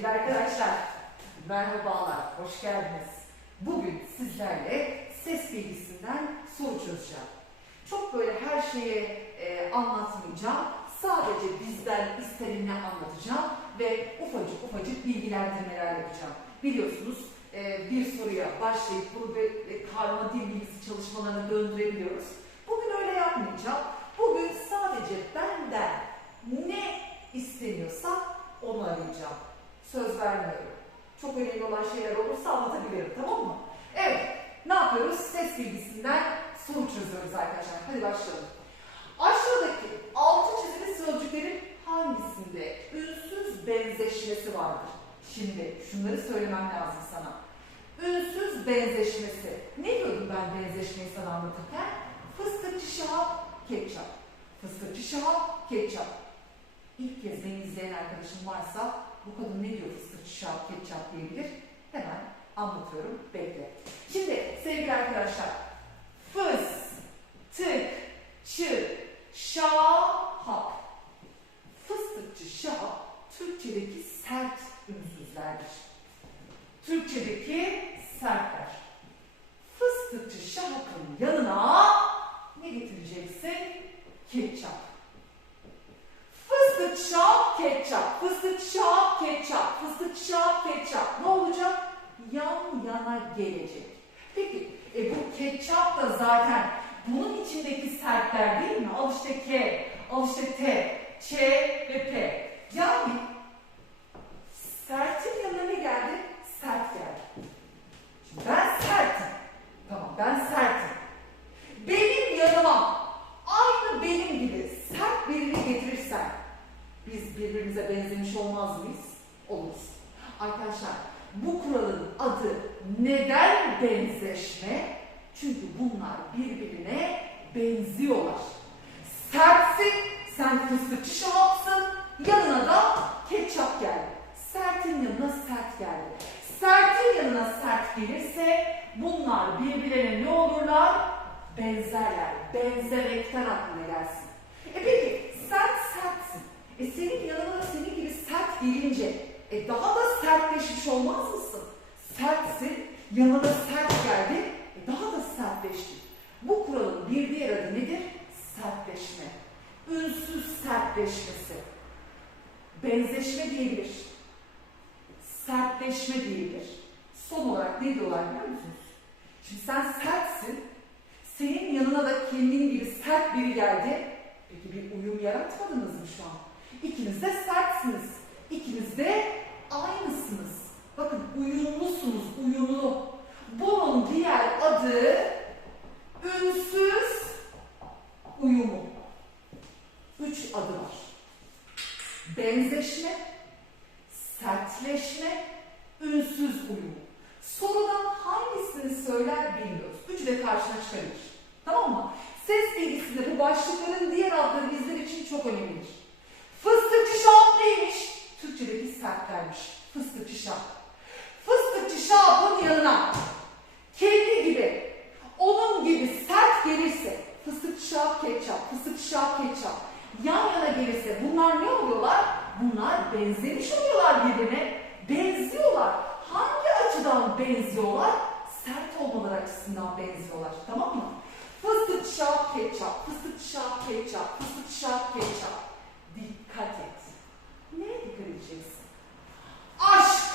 Sevgili arkadaşlar, merhabalar, hoş geldiniz. Bugün sizlerle ses bilgisinden soru çözeceğim. Çok böyle her şeye e, anlatmayacağım. Sadece bizden istenileni anlatacağım ve ufacık ufacık bilgilendirmeler yapacağım. Biliyorsunuz e, bir soruya başlayıp bunu böyle karma dil bilgisi çalışmalarına döndürebiliyoruz. Bugün öyle yapmayacağım. Bugün sadece benden ne isteniyorsa onu arayacağım. Söz vermiyorum. Çok önemli olan şeyler olursa anlatabilirim tamam mı? Evet, ne yapıyoruz? Ses bilgisinden soru çözüyoruz arkadaşlar. Hadi başlayalım. Aşağıdaki altı çizili sözcüklerin hangisinde ünsüz benzeşmesi vardır? Şimdi şunları söylemem lazım sana. Ünsüz benzeşmesi. Ne diyordum ben benzeşmeyi sana anlatırken? Fıstıkçı şahap, ketçap. Fıstıkçı şahap, ketçap. İlk kez beni izleyen arkadaşım varsa bu kadın ne diyor fıstıkçı şahap, ketçap diyebilir. Hemen anlatıyorum. Bekle. Şimdi sevgili arkadaşlar. Fıs, tık, çı, şahap. Fıstıkçı şahap Türkçedeki sert ünsüzlerdir. Türkçedeki sertler. Fıstıkçı şahapın yanına ne getireceksin? Ketçap. Fıstık şap ketçap, fıstık şap ketçap, fıstık şap ketçap. Ne olacak? Yan yana gelecek. Peki e bu ketçap da zaten bunun içindeki sertler değil mi? Al işte K, al işte T, Ç ve P. Yani sertin yanına ne geldi? Sert geldi. Şimdi ben sertim. Tamam ben sertim. Benim yanıma aynı benim gibi sert birini getirirsen biz birbirimize benzemiş olmaz mıyız? Oluruz. Arkadaşlar bu kuralın adı neden benzeşme? Çünkü bunlar birbirine benziyorlar. Sertsin, sen fıstıkçı şahapsın, yanına da ketçap geldi. Sertin yanına sert geldi. Sertin yanına sert gelirse bunlar birbirine ne olurlar? Benzerler. Benzerekten aklına gelsin. E peki sen sertsin. E senin yanına da senin gibi sert gelince e daha da sertleşmiş olmaz mısın? Sertsin, yanına da sert geldi, e daha da sertleşti. Bu kuralın bir diğer adı nedir? Sertleşme. Ünsüz sertleşmesi. Benzeşme diyebilir. Sertleşme diyebilir. Son olarak ne diyorlar biliyor musunuz? Şimdi sen sertsin, senin yanına da kendin gibi sert biri geldi. Peki bir uyum yaratmadınız mı şu an? İkiniz de sertsiniz. İkiniz de aynısınız. Bakın uyumlusunuz, uyumlu. Bunun diğer adı ünsüz uyumu. Üç adı var. Benzeşme, sertleşme, ünsüz uyumu. Sorudan hangisini söyler bilmiyoruz. Üçü de karşına çıkarır. Tamam mı? Ses bilgisinde bu başlıkların diğer adları bizler için çok önemlidir. Fıstıkçı şap neymiş? Türkçedeki sertlermiş. Fıstıkçı şap. Fıstıkçı şapın yanına kendi gibi, onun gibi sert gelirse fıstıkçı şap ketçap, fıstıkçı şap ketçap yan yana gelirse bunlar ne oluyorlar? Bunlar benzemiş oluyorlar birbirine. Benziyorlar. Hangi açıdan benziyorlar? Sert olmaları açısından benziyorlar. Tamam mı? Fıstık şap ketçap, fıstık şap ketçap, fıstık şap ketçap. Dikkat et. Neye dikkat edeceksin? Aşk.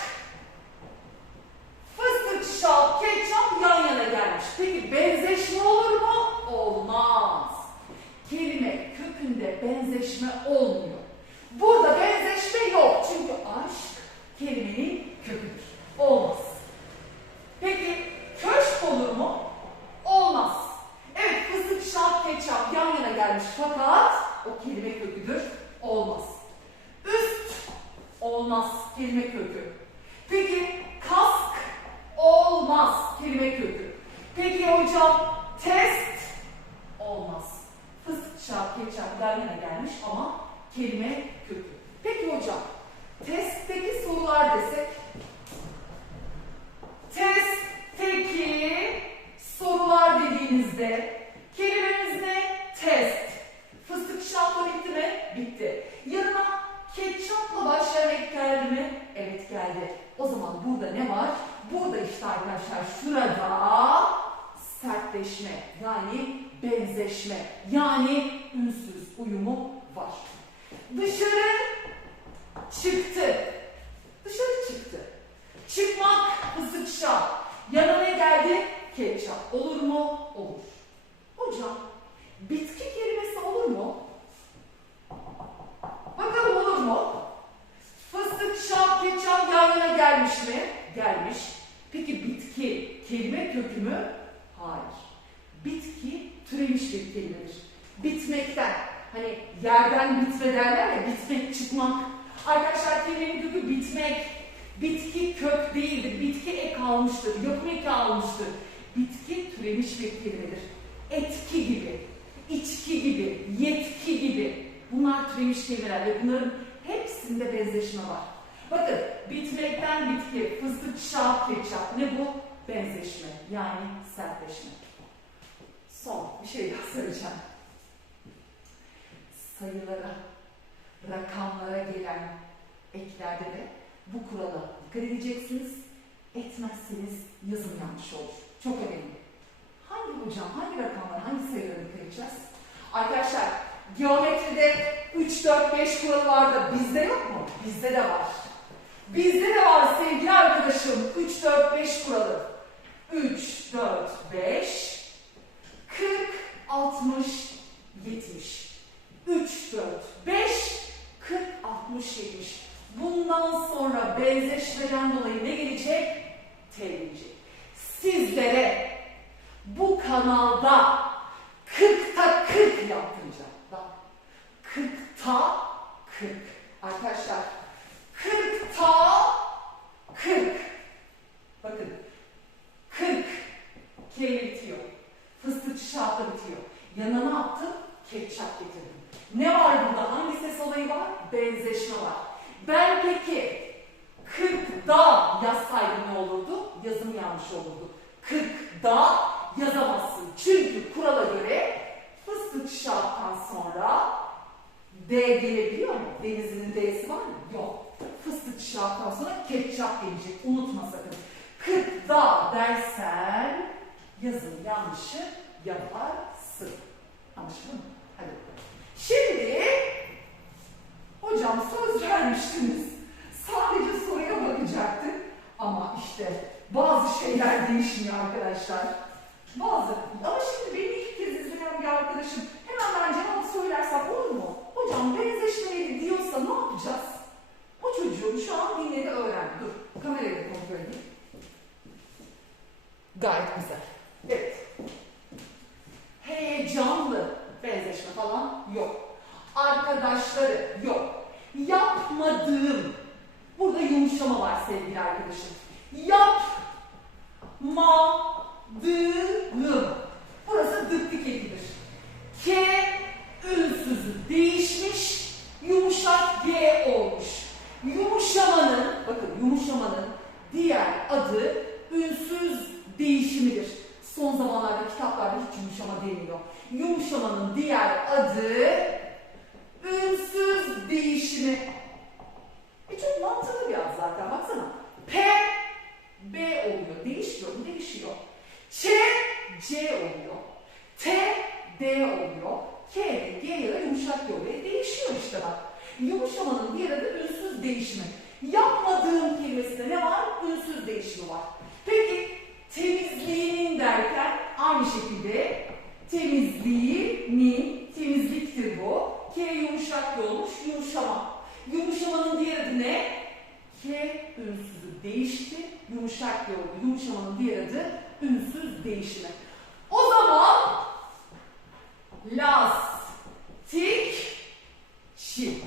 Fıstık şap ketçap yan yana gelmiş. Peki benzeşme olur mu? Olmaz. Kelime kökünde benzeşme olmuyor. Burada benzeşme yok. Çünkü aşk kelimenin köküdür. Olmaz. Peki köşk olur mu? Olmaz. Evet fıstık, şap, ketçap yan yana gelmiş fakat o kelime köküdür. Olmaz. Üst olmaz kelime kökü. Peki kask olmaz kelime kökü. Peki hocam test. Ketçap yan yana gelmiş ama kelime kökü. Peki hocam testteki sorular desek Testteki sorular dediğinizde kelimemiz ne? Test. Fıstık şapla bitti mi? Bitti. Yanına ketçapla başlayan ek geldi mi? Evet geldi. O zaman burada ne var? Burada işte arkadaşlar şurada sertleşme yani benzeşme yani ünsüz uyumu var. Dışarı çıktı. Dışarı çıktı. Çıkmak hızlıca. Yanına geldi? Ketçap. Olur mu? Olur. Hocam bitki kelimesi olur mu? Bakalım olur mu? Fıstık, şap, ketçap yan yana gelmiş mi? Gelmiş. Peki bitki kelime kökü mü? Hayır. Bitki türemiş bir kelimedir. Bitmekten. Hani yerden bitme derler ya, bitmek, çıkmak. Arkadaşlar kelimenin kökü bitmek. Bitki kök değildir. Bitki ek almıştır. Yapım eki almıştır. Bitki türemiş bir kelimedir. Etki gibi, içki gibi, yetki gibi. Bunlar türemiş kelimeler ve bunların hepsinde benzeşme var. Bakın bitmekten bitki, fıstık, şap, ketçap ne bu? Benzeşme yani sertleşme. Son bir şey söyleyeceğim. Sayılara, rakamlara gelen eklerde de bu kurala dikkat edeceksiniz. Etmezseniz yazım yanlış olur. Çok önemli. Hangi hocam, hangi rakamlar, hangi sayılara dikkat edeceğiz? Arkadaşlar, geometride 3, 4, 5 kuralı var da bizde yok mu? Bizde de var. Bizde de var sevgili arkadaşım 3, 4, 5 kuralı. 3, 4, 5, 40, 60, 70. 3, 4, 5, 40, 60, 70. Bundan sonra benzeşmeden dolayı ne gelecek? T gelecek. Sizlere bu kanalda 40'ta 40 yaptıracağım. Bak 40'ta 40. Arkadaşlar 40'ta 40. Bakın 40 kelime bitiyor. Fıstıkçı şartla bitiyor. Yanına ne yaptım? Ketçap getirdim. Ne var burada? Hangi ses olayı var? Benzeşme var. Ben peki 40'da yazsaydım ne olurdu? Yazım yanlış olurdu. 40'da yazamazsın. Çünkü kurala göre fıstık şarttan sonra D gelebiliyor mu? Denizinin D'si var mı? Yok. Fıstık şarttan sonra ketçap gelecek. Unutma sakın. 40'da dersen yazım yanlışı yaparsın. Anlaşıldı mı? Hadi. Şimdi hocam söz vermiştiniz. Sadece soruya bakacaktık. Ama işte bazı şeyler değişmiyor arkadaşlar. Bazı. Ama şimdi beni ilk kez izleyen bir arkadaşım hemen ben cevap söylersem olur mu? Hocam benzeşmeyeli diyorsa ne yapacağız? O çocuğum şu an dinledi öğrendi. Dur kamerayı da kontrol edeyim. Gayet güzel. Evet. Heyecanlı benzeşme falan yok. Arkadaşları yok. Yapmadığım. Burada yumuşama var sevgili arkadaşım. Yapmadığım. Burası dıktık ekidir. K ünsüzü değişmiş, yumuşak G olmuş. Yumuşamanın, bakın yumuşamanın diğer adı ünsüz değişimidir. Son zamanlarda kitaplarda hiç yumuşama demiyor. Yumuşamanın diğer adı ünsüz değişimi. E çok mantıklı bir ad zaten baksana. P, B oluyor. Değişmiyor mu? Değişiyor. Ç, C oluyor. T, D oluyor. K, G ya da yumuşak G değişiyor işte bak. Yumuşamanın diğer adı ünsüz değişimi. Yapmadığım kelimesinde ne var? Ünsüz değişimi var. Peki temizliğinin derken aynı şekilde temizliğinin temizliktir bu. K yumuşak G olmuş yumuşama. Yumuşamanın diğer adı ne? K ünsüzü değişti. Yumuşak G oldu. Yumuşamanın diğer adı ünsüz değişimi. Zaman lastik çi.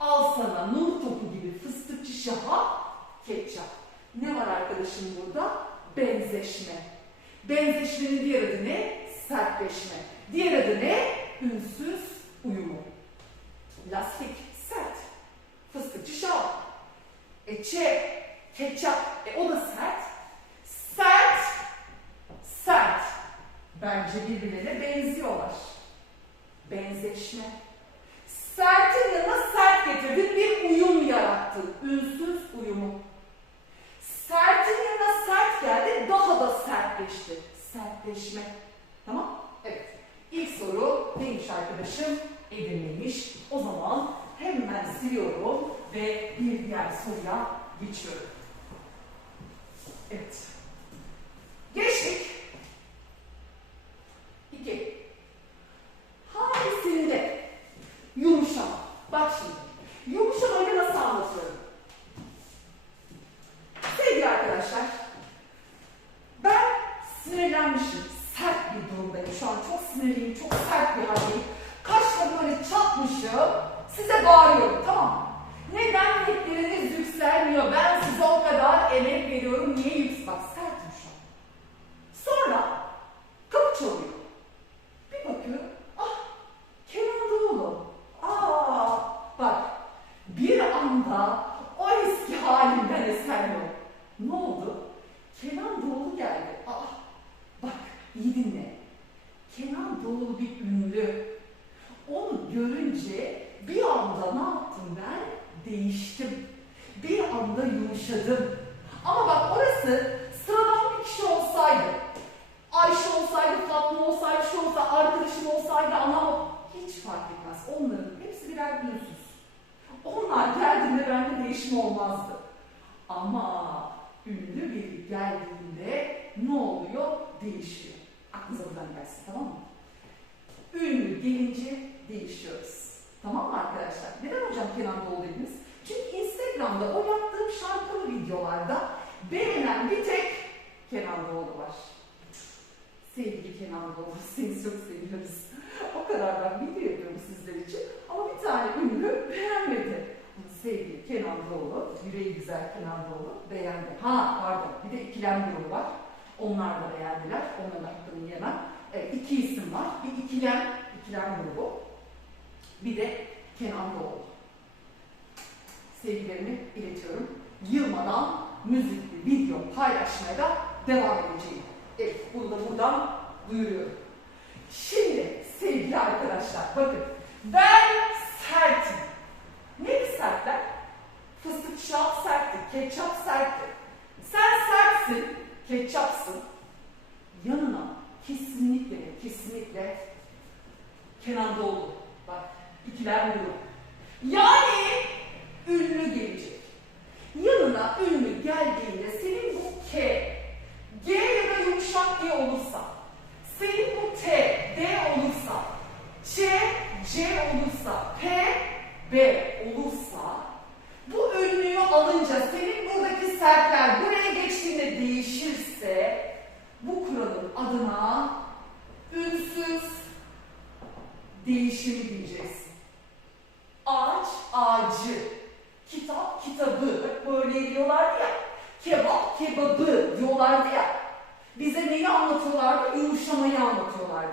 Al sana nur topu gibi fıstıkçı şaha ketçap. Ne var arkadaşım burada? Benzeşme. Benzeşmenin diğer adı ne? Sertleşme. Diğer adı ne? Ünsüz uyumu. Lastik, sert. Fıstıkçı şah. E çe, ketçap. E o da. Sert, Bence birbirlerine benziyorlar. Benzeşme. Sertin yanına sert getirdin, bir uyum yarattın. Ünsüz uyumu. Sertin yanına sert geldi, daha da sertleşti. Sertleşme. Tamam? Evet. İlk soru neymiş arkadaşım? Edinilmiş. O zaman hemen siliyorum ve bir diğer soruya geçiyorum. Çok sinirliyim, çok sert bir haldeyim. Kaşlarımı böyle çatmışım. Size bağırıyorum, tamam mı? Neden netleriniz yükselmiyor? Ben size o kadar emek veriyorum. Niye yüksek? Bak sertim şu an. Sonra kapı çalıyor. Bir bakıyorum. Ah Kenan Doğulu. Aa bak bir anda o eski halimden eser yok. Ne oldu? Kenan Doğulu geldi. Aa bak iyi dinle. Kenan Doğulu bir ünlü. Onu görünce bir anda ne yaptım ben? Değiştim. Bir anda yumuşadım. Ama bak orası sıradan bir kişi olsaydı, Ayşe olsaydı, Fatma olsaydı, şu olsa, arkadaşım olsaydı, anam hiç fark etmez. Onların hepsi birer ünsüz. Onlar geldiğinde bende değişim olmazdı. Ama ünlü biri geldiğinde ne oluyor? Değişiyor. Aklınıza buradan gelsin tamam mı? Ünlü gelince değişiyoruz. Tamam mı arkadaşlar? Neden hocam Kenan Doğulu? Çünkü Instagram'da o yaptığım şarkılı videolarda beğenen bir tek Kenan Doğulu var. Sevgili Kenan Doğulu, seni çok seviyoruz. o kadar ben video yapıyorum sizler için. Ama bir tane ünlü beğenmedi. Sevgili Kenan Doğulu, yüreği güzel Kenan Doğulu beğendi. Ha pardon, bir de ikilem grubu var. Onlar da beğendiler. Onların hakkını yemem. E, iki isim var. Bir ikilem, ikilem grubu. Bir de Kenan Doğulu. Sevgilerimi iletiyorum. Yılmadan müzikli video paylaşmaya da devam edeceğim. Evet, bunu da buradan duyuruyorum. Şimdi sevgili arkadaşlar bakın ben sertim. Sertler? Fıstık şap sertti, ketçap sertti. Sen sertsin, ketçapsın. Yanına kesinlikle, kesinlikle Kenan Doğulu. Bak ikiler grubu. Yani ünlü gelecek. Yanına ünlü geldiğinde senin bu K, G ya da yumuşak G olursa, senin bu T, D olursa, Ç, C olursa, P, B olursa, bu ünlüyü alınca senin buradaki sertler buraya geçtiğinde değişirse, bu kuralın adına ünsüz değişimi diyeceksin. Ağaç ağacı, kitap kitabı, böyle diyorlardı ya, kebap kebabı diyorlardı ya. Bize neyi anlatıyorlardı? Yumuşamayı anlatıyorlardı.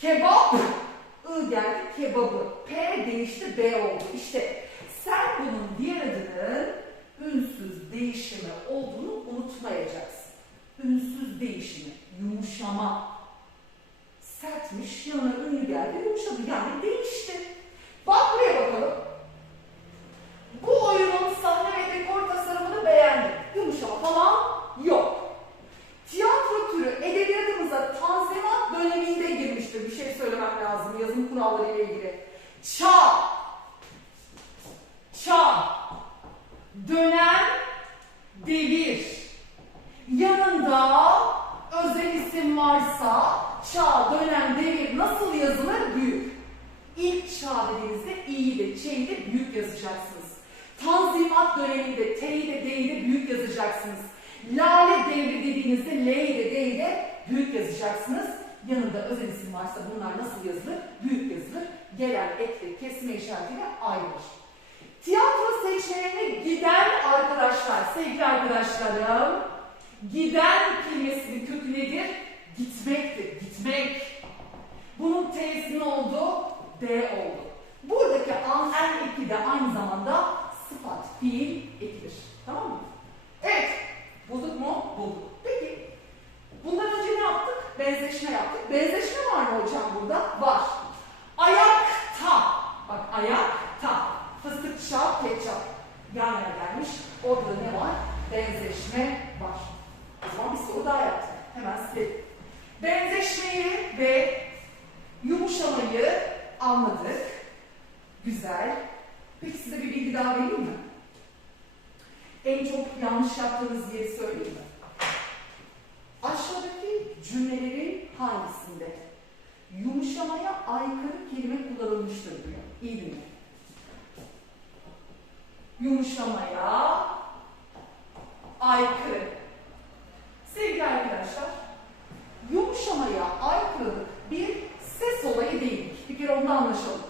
Kebap, I geldi kebabı, P değişti B oldu. İşte sen bunun diğer adının ünsüz değişimi olduğunu unutmayacaksın. Ünsüz değişimi, yumuşama. Sertmiş, yanına ünlü geldi, yumuşadı. Yani değişti. Bak buraya bakalım. Bu oyunun sahne ve dekor tasarımını beğendim. Yumuşama falan yok. Tiyatro türü edebiyatımıza tanzimat döneminde girmiştir. Bir şey söylemem lazım yazım kuralları ile ilgili. Çağ. Çağ. Dönem. Devir. Yanında özel isim varsa çağ, dönem, devir nasıl yazılır? Büyük. İlk çağ dediğinizde i'yi de ç'yi de büyük yazacaksınız. Tanzimat döneminde t'yi de d'yi de büyük yazacaksınız. Lale devri dediğinizde l'yi de d'yi de büyük yazacaksınız. Yanında özel isim varsa bunlar nasıl yazılır? Büyük yazılır. Gelen ekle kesme işaretiyle ayrılır. Tiyatro seçmelerine giden arkadaşlar, sevgili arkadaşlarım, giden kelimesinin kökü nedir? Gitmektir, gitmek. Bunun T'si ne oldu? D oldu. Buradaki an en eki de aynı zamanda sıfat, fiil ekidir. Tamam mı? Evet. Bulduk mu? Bulduk. Peki. Bundan önce ne yaptık? Benzeşme yaptık. Benzeşme var mı hocam burada? Var. Ayakta. Bak ayakta. Fıstık şap, ketçap. Yan yana gelmiş. Orada ne var? Benzeşme var. O zaman bir soru daha yaptık. Hemen silelim. Benzeşmeyi ve yumuşamayı anladık. Güzel. Peki size bir bilgi daha vereyim mi? En çok yanlış yaptığınız yeri söyleyeyim mi? Aşağıdaki cümlelerin hangisinde yumuşamaya aykırı kelime kullanılmıştır diyor. İyi dinleyin. Yumuşamaya aykırı. Sevgili arkadaşlar, yumuşamaya aykırılık bir ses olayı değildir. Bir kere onu anlaşalım.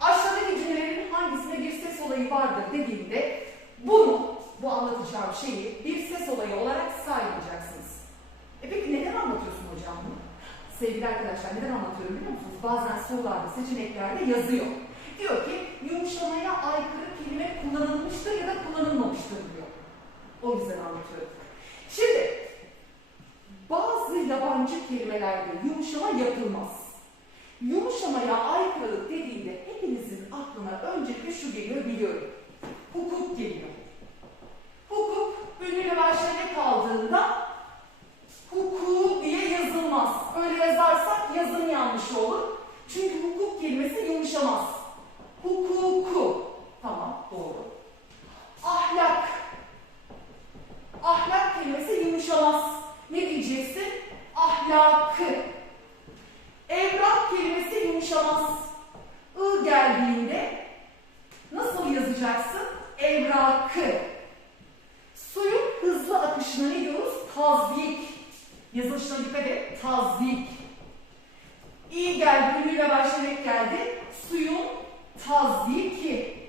Aşağıdaki cümlelerin hangisinde bir ses olayı vardır dediğimde bunu, bu anlatacağım şeyi bir ses olayı olarak saymayacaksınız. E peki neden anlatıyorsun hocam bunu? Sevgili arkadaşlar neden anlatıyorum biliyor musunuz? Bazen sorularda, seçeneklerde yazıyor. Diyor ki yumuşamaya aykırı kelime kullanılmıştır ya da diyor. O yüzden anlatıyorum. Şimdi bazı yabancı kelimelerde yumuşama yapılmaz. Yumuşamaya aykırılık dediğinde hepinizin aklına öncelikle şu geliyor biliyorum. Hukuk geliyor. Hukuk ünlüyle başlayacak kaldığında hukuku diye yazılmaz. Öyle yazarsak yazım yanlış olur. Çünkü hukuk kelimesi yumuşamaz. Hukuku. Tamam doğru. Ahlak. Ahlak kelimesi yumuşamaz. Ne diyeceksin? Ahlakı. Evrak kelimesi yumuşamaz. I geldiğinde nasıl yazacaksın? Evrakı. Suyun hızlı akışına ne diyoruz? Tazyik. Yazılışına dikkat et. Tazyik. İyi geldi, ünlüyle başlayarak geldi. Suyun tazyiki.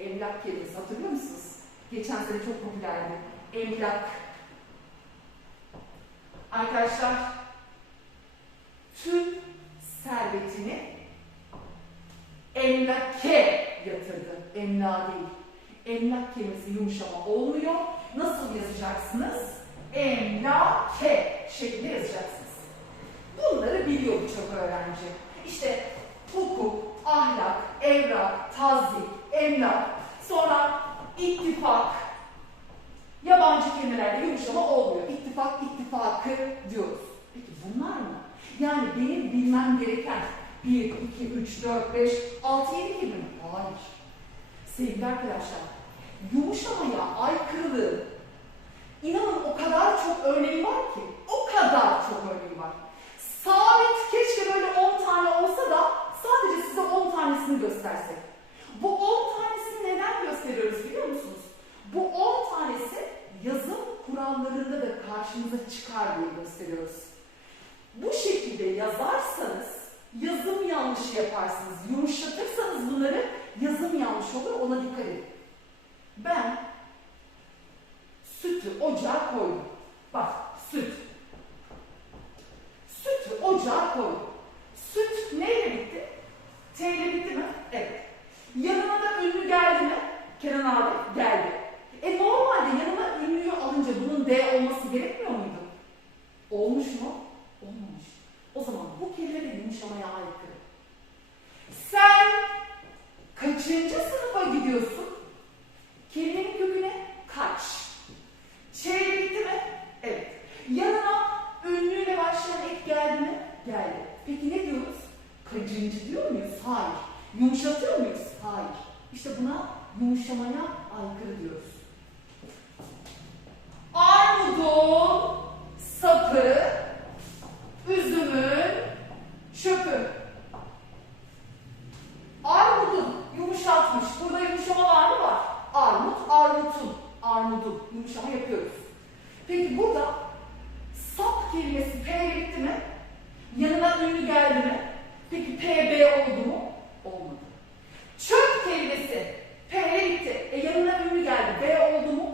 Emlak kelimesi hatırlıyor musunuz? Geçen sene çok popülerdi. Emlak. Arkadaşlar, tüm servetini emlake yatırdı. Emla değil. Emlak kelimesi yumuşama olmuyor. Nasıl yazacaksınız? Emlake şeklinde yazacaksınız. Bunları biliyor birçok öğrenci. İşte hukuk, ahlak, evrak, tazik, emlak, sonra ittifak, yabancı kelimelerde yumuşama olmuyor. İttifak, ittifakı diyoruz. Peki bunlar mı? Yani benim bilmem gereken 1, 2, 3, 4, 5, 6, 7 kelime mi? Hayır. Sevgili arkadaşlar, yumuşamaya aykırılığı inanın o kadar çok örneği var ki, o kadar çok örneği var. Sabit keşke böyle 10 tane olsa da sadece size 10 tanesini göstersek. Bu 10 tanesini neden gösteriyoruz biliyor musunuz? Bu 10 tanesi yazım kurallarında da karşımıza çıkar diye gösteriyoruz. Bu şekilde yazarsanız yazım yanlışı yaparsınız. Yumuşatırsanız bunları yazım yanlış olur ona dikkat edin. Ben sütü ocağa koydum. Bak süt. Sütü ocağa koydum. Süt neyle bitti? T ile bitti mi? Evet. Yanına da ünlü geldi mi? Kenan abi geldi. E normalde yanına ünlüyü alınca bunun D olması gerekmiyor muydu? Olmuş mu? Olmamış. O zaman bu kelime de yumuşamaya aykırı. Sen kaçıncı sınıfa gidiyorsun? Kelimenin köküne kaç. Ç ile bitti mi? Evet. Yanına ünlüyle başlayan ek geldi mi? Geldi. Peki ne diyoruz? Kaçıncı diyor muyuz? Hayır. Yumuşatıyor muyuz? Hayır. İşte buna yumuşamaya aykırı diyoruz. Armudun sapı, üzümün çöpü. Armudun yumuşatmış. Burada yumuşama var mı? Var. Armut, armutun. Armudun. Yumuşama yapıyoruz. Peki burada sap kelimesi P ile bitti mi? Yanına ünlü geldi mi? Peki PB oldu mu? Olmadı. Çöp kelimesi P ile bitti. E yanına ünlü geldi. B oldu mu?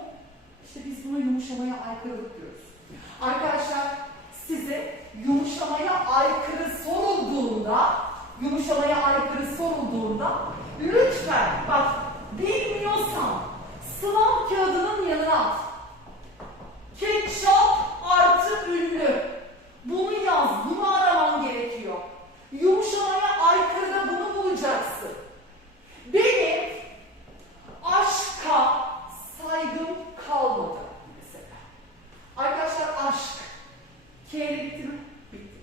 İşte biz buna yumuşamaya aykırılık diyoruz. Arkadaşlar size yumuşamaya aykırı sorulduğunda yumuşamaya aykırı sorulduğunda lütfen bak bilmiyorsan sınav kağıdının yanına at. Ketçap artı ünlü. Bunu yaz, bunu araman gerekiyor. Yumuşamaya aykırı da bunu bulacaksın. Benim aşka saygım kalmadı mesela. Arkadaşlar aşk. K ile bitti mi? Bitti.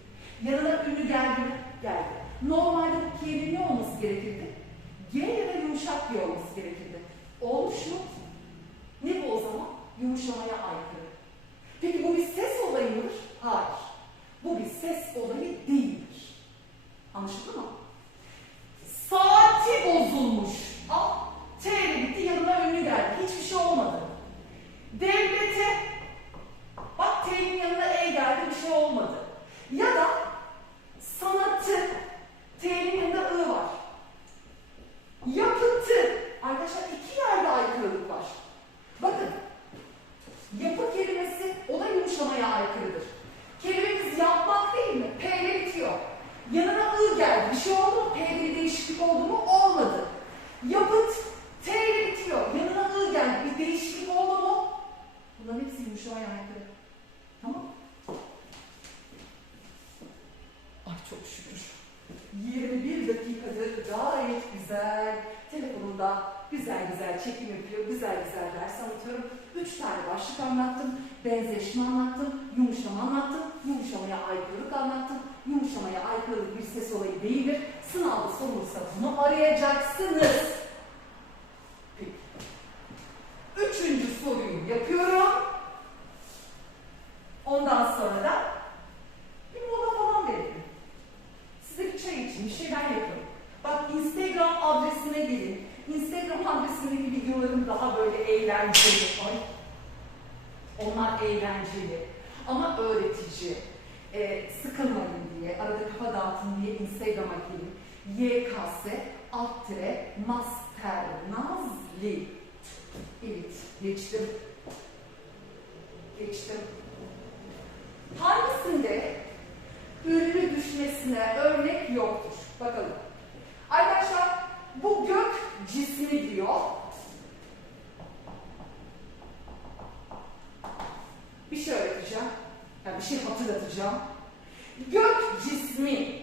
Yanına ünlü geldi mi? Geldi. Normalde bu K'nin ne olması gerekirdi? G ya da yumuşak gerekirdi. Olmuş mu? Ne bu o zaman? Yumuşamaya aykırı. Peki bu bir ses olayı mıdır? Hayır. Bu bir ses olayı değildir. Anlaşıldı mı? Saati bozulmuş. Al, T'ye gitti yanına ünlü geldi. Hiçbir şey olmadı. Devlete, bak T'nin yanına E geldi bir şey olmadı. Ya da sanatı, T'nin yanında I var. Yapıtı, arkadaşlar iki yerde aykırılık var. Bakın, yapı kelimesi o da yumuşamaya aykırıdır. Kelimemiz yapmak değil mi? P ile bitiyor. Yanına I geldi. Bir şey oldu mu? P'de bir değişiklik oldu mu? Olmadı. Yapıt T ile bitiyor. Yanına I geldi. Bir değişiklik oldu mu? Bunların hepsi yumuşamaya aykırı. Tamam Ay çok şükür. 21 dakikadır gayet güzel. Telefonumda güzel güzel çekim yapıyor, güzel güzel ders anlatıyorum. Üç başlık anlattım, benzeşme anlattım, yumuşama anlattım, yumuşamaya aykırılık anlattım. Yumuşamaya aykırılık bir ses olayı değildir. Sınavda sorulursa bunu arayacaksınız. Peki. Üçüncü soruyu yapıyorum. Ondan sonra da bir mola falan verelim. Size bir çay için bir şeyler yapın. Bak Instagram adresine gelin. Instagram adresindeki videolarım daha böyle eğlenceli. Ay. Onlar eğlenceli. Ama öğretici. Ee, sıkılmayın diye, arada kafa dağıtın diye Instagram'a gelin. YKS alt tire master nazli. Evet, geçtim. Geçtim. Hangisinde ünlü düşmesine örnek yoktur? Bakalım. Arkadaşlar bu gök cismi diyor. Bir şey öğreteceğim. Yani bir şey hatırlatacağım. Gök cismi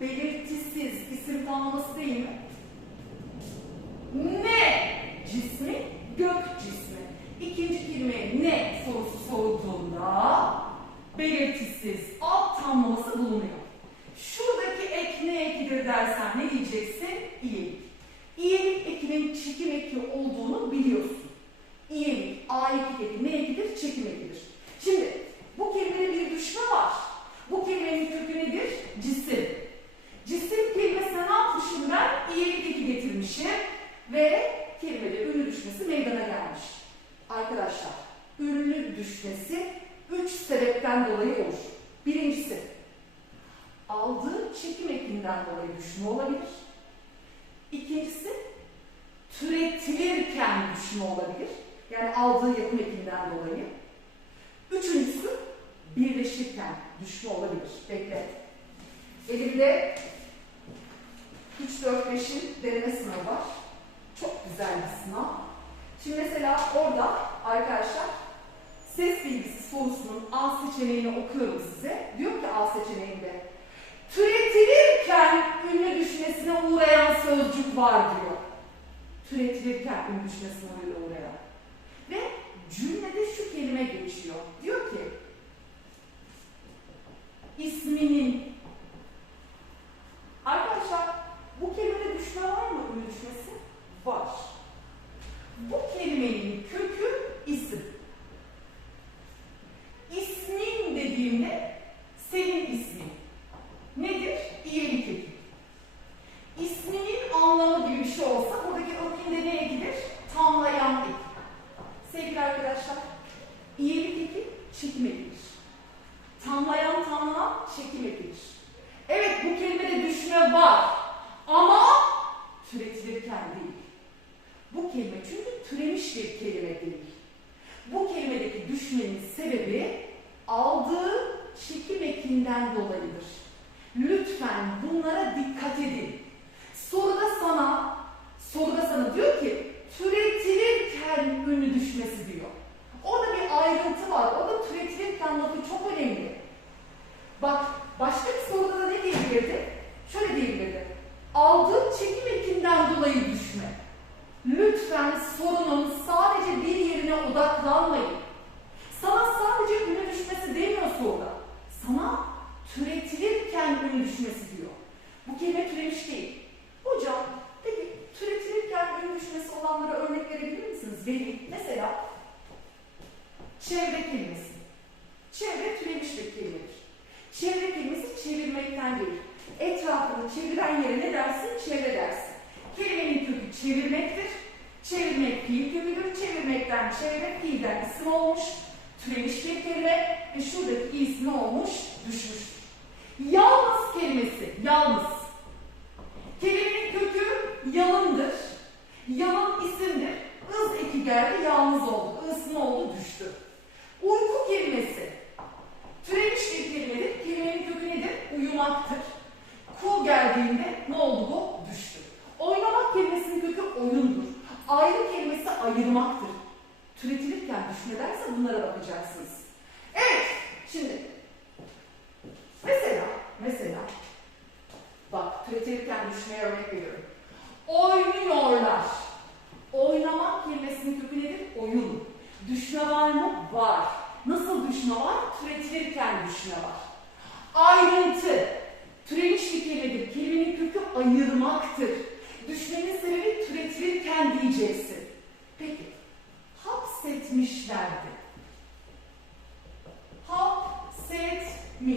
belirtisiz isim tamlaması değil mi? Ne cismi? Gök cismi. İkinci kelime ne sorusu sorulduğunda belirtisiz alt tamlaması bulunuyor. Şuradaki ek ne ekidir dersen ne diyeceksin? İyilik. İyilik ekinin çekim eki olduğunu biliyorsun. İyilik, A2 eki ne ekidir? Çekim ekidir. Şimdi bu kelimede bir düşme var. Bu kelimenin kökü nedir? Cisim. Cisim kelimesine ne yapmışım ben? İyilik eki getirmişim ve kelimede ünlü düşmesi meydana gelmiş. Arkadaşlar, ünlü düşmesi üç sebepten dolayı olur. Birincisi, aldığı çekim ekinden dolayı düşme olabilir. İkincisi, türetilirken düşme olabilir. Yani aldığı yapım ekinden dolayı. Üçüncüsü, birleşirken düşme olabilir. Bekle. Elimde 3, 4, 5'in deneme sınavı var. Çok güzel bir sınav. Şimdi mesela orada arkadaşlar ses bilgisi sorusunun A seçeneğini okuyorum size. Diyor ki A seçeneğinde türetilirken ünlü düşmesine uğrayan sözcük var diyor. Türetilirken ünlü düşmesine uğrayan. Ve cümlede şu kelime geçiyor. Diyor ki isminin Arkadaşlar bu kelimede düşme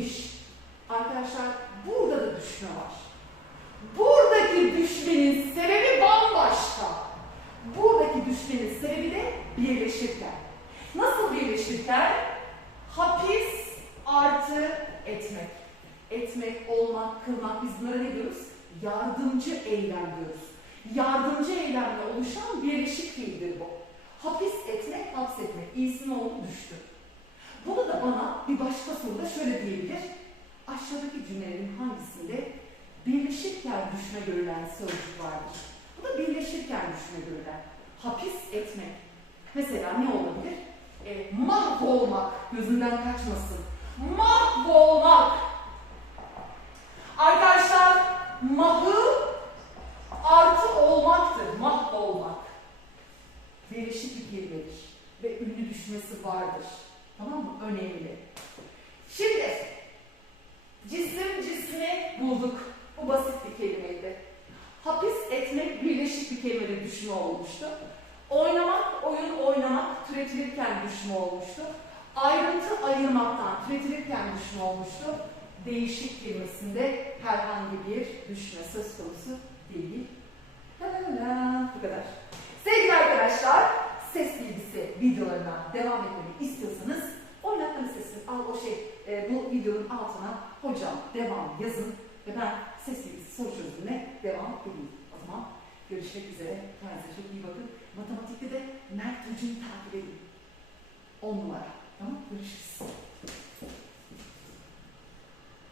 Hapsetmiş. Arkadaşlar burada da düşme var. Buradaki düşmenin sebebi bambaşka. Buradaki düşmenin sebebi de birleşirken. Nasıl birleşirken? Hapis artı etmek. Etmek, olmak, kılmak biz bunlara ne diyoruz? Yardımcı eylem diyoruz. Yardımcı eylemle oluşan birleşik fiildir bu. Hapis etmek, hapsetmek. İyisi ne oldu? Düştü. Bunu da bana bir başka soruda şöyle diyebilir. Aşağıdaki cümlelerin hangisinde birleşirken düşme görülen sözcük vardır? Bu da birleşirken düşme görülen. Hapis etmek. Mesela ne olabilir? E, mahvolmak. Gözünden kaçmasın. Mahvolmak. Arkadaşlar mahı artı olmaktır. Mahvolmak. Birleşik bir kelimedir. Ve ünlü düşmesi vardır. Tamam mı? Önemli. Şimdi cisim cismi bulduk. Bu basit bir kelimeydi. Hapis etmek birleşik bir kelimede düşme olmuştu. Oynamak, oyun oynamak türetilirken düşme olmuştu. Ayrıntı ayırmaktan türetilirken düşme olmuştu. Değişik kelimesinde herhangi bir düşme söz konusu değil. La la. Bu kadar. Sevgili arkadaşlar, ses bilgisi videolarına devam etmemi istiyorsanız oynatma listesini al o şey, e, bu videonun altına hocam devam yazın ve ben ses bilgisi soru devam edeyim. O zaman görüşmek üzere. Kendinize çok iyi bakın. Matematikte de Mert Hoca'yı takip edin. 10 numara. Tamam Görüşürüz.